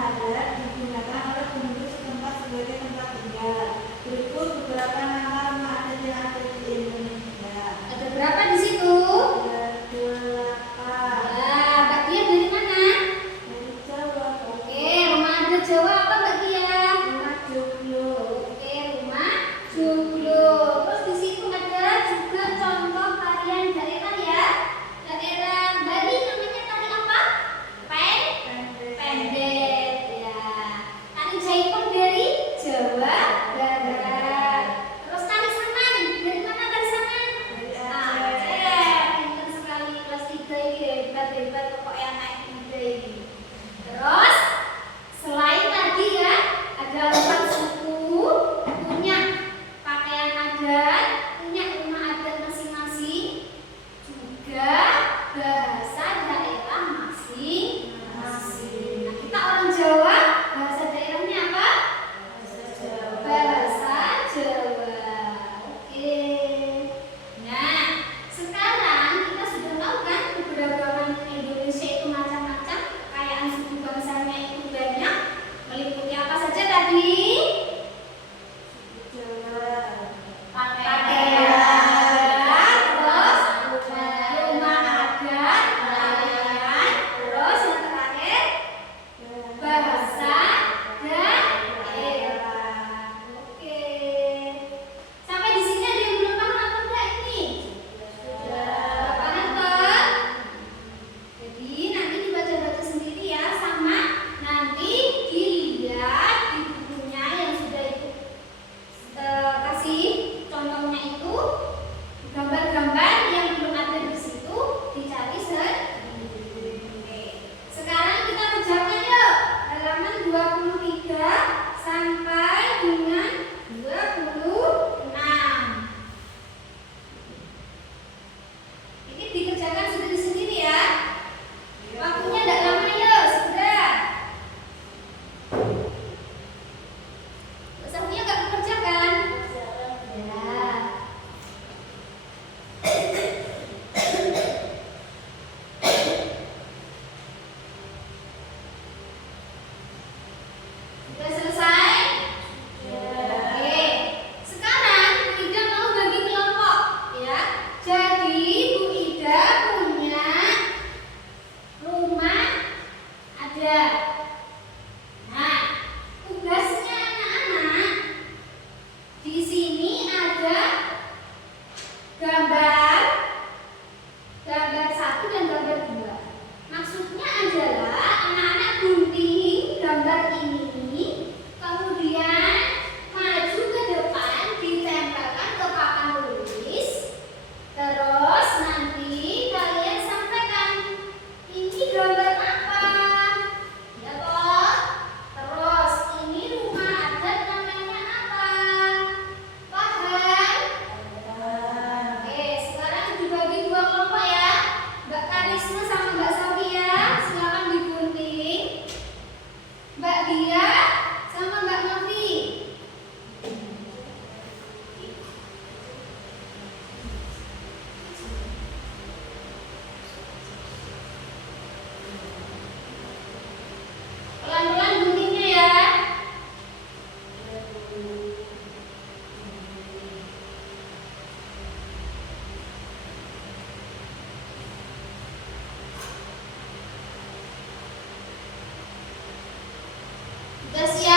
adat digunakan oleh penduduk setempat sebagai tempat tinggal. Berikut beberapa nama rumah adat yang ada di Indonesia. Ada berapa di situ? Ada 8. Nah, Mbak Tia dari mana? Dari Jawa. Oke, rumah adat Jawa apa Mbak Tia? Rumah Joglo. Oke, rumah Joglo. Terus di situ ada juga contoh tarian daerah ya. Daerah Bali namanya tari apa? Pendet ya. Tari jaipong dari Jawa Barat. Terus tari saman dari mana tari saman? Dari Aceh. Aceh. Pintar sekali kelas 3 ini hebat pokoknya anak muda ini. Terus selain tadi ya ada 4 suku punya pakaian adat, punya rumah adat masing-masing, juga bahasa daerah masing-masing. Nah, kita orang Jawa, bahasa daerahnya apa? Bahasa Jawa. Oke. Nah, sekarang kita sudah tahu kan keberagaman Indonesia itu macam-macam, kekayaan suku bangsanya itu banyak. Meliputi apa saja tadi? Pakaian, terus rumah adat, nelayan, terus yang terakhir bahasa daerah. Oke. Sampai di sini ada yang belum paham apa enggak ini? Sudah paham toh? Jadi nanti dibaca-baca sendiri ya, sama nanti dilihat di bukunya yang sudah ibu kasih contohnya itu, gambar-gambar yang belum ada di situ dicari sendiri. Oke. Sekarang kita kerjakan yuk halaman 23 sampai dengan 26. Ini dikerjakan sendiri-sendiri ya. Waktunya tidak lama yuk, sudah. Sahunya nggak dikerjakan? Ya. Sudah selesai? Oke. Sekarang Bu Ida mau bagi kelompok ya. Jadi Bu Ida punya rumah adat. Nah, tugasnya anak-anak di sini ada gambar 1 dan gambar 2. Maksudnya adalah anak-anak gunting gambar ini, kemudian maju ke depan, ditempelkan ke papan tulis, terus nanti kalian sampaikan ini gambar apa, ya toh? Terus ini rumah adat namanya apa? Paham? Oke, sekarang dibagi 2 kelompok ya. Mbak Karisma sama Mbak Sofia, silakan digunting. Mbak Dia sama Mbak Novi. Pelan-pelan guntingnya ya. Sudah siap?